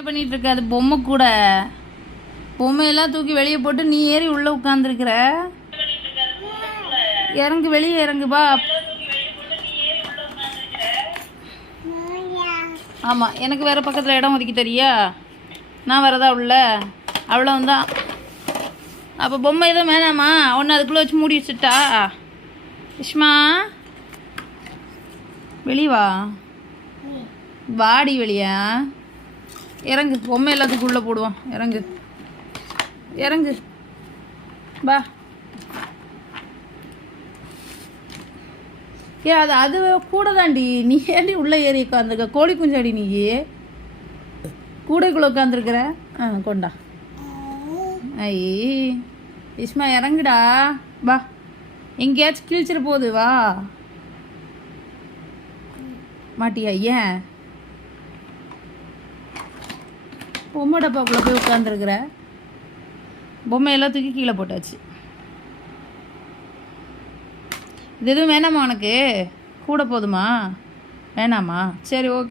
என்ன பண்ணிட்டு இருக்க? அது பொம்மை கூட பொம்மையெல்லாம் தூக்கி வெளியே போட்டு நீ ஏறி உள்ள உட்காந்துருக்கிற. இறங்கு, வெளியே இறங்கு பா. ஆமாம், எனக்கு வேறு பக்கத்தில் இடம் ஒதுக்கி தரியா? நான் வரதா உள்ள அவ்வளோந்தான். அப்போ பொம்மை எதுவும் வேணாமா? ஒன்று அதுக்குள்ளே வச்சு மூடி வச்சுட்டா? இஷ்மா வெளியே வா, வாடி வெளியா. இறங்கு, பொம்மை எல்லாத்துக்கும் உள்ளே போடுவோம். இறங்கு இறங்கு பா. ஏ அது கூட தாண்டி நீ ஏண்டி உள்ளே ஏறி உட்காந்துருக்க? கோழி குஞ்சாடி நீ கூடைக்குள்ளே உட்காந்துருக்குற. கொண்டா. ஐ இஸ்மா இறங்குடா வா. எங்கேயாச்சும் கிழிச்சிட போகுது, வா. மாட்டியா? ஏன் பொம்மை டப்பாக்குள்ளே போய் உட்காந்துருக்குற? பொம்மை எல்லாம் தூக்கி கீழே போட்டாச்சு. இது எதுவும் வேணாமா உனக்கு? கூட போதுமா? வேணாமா? சரி, ஓகே.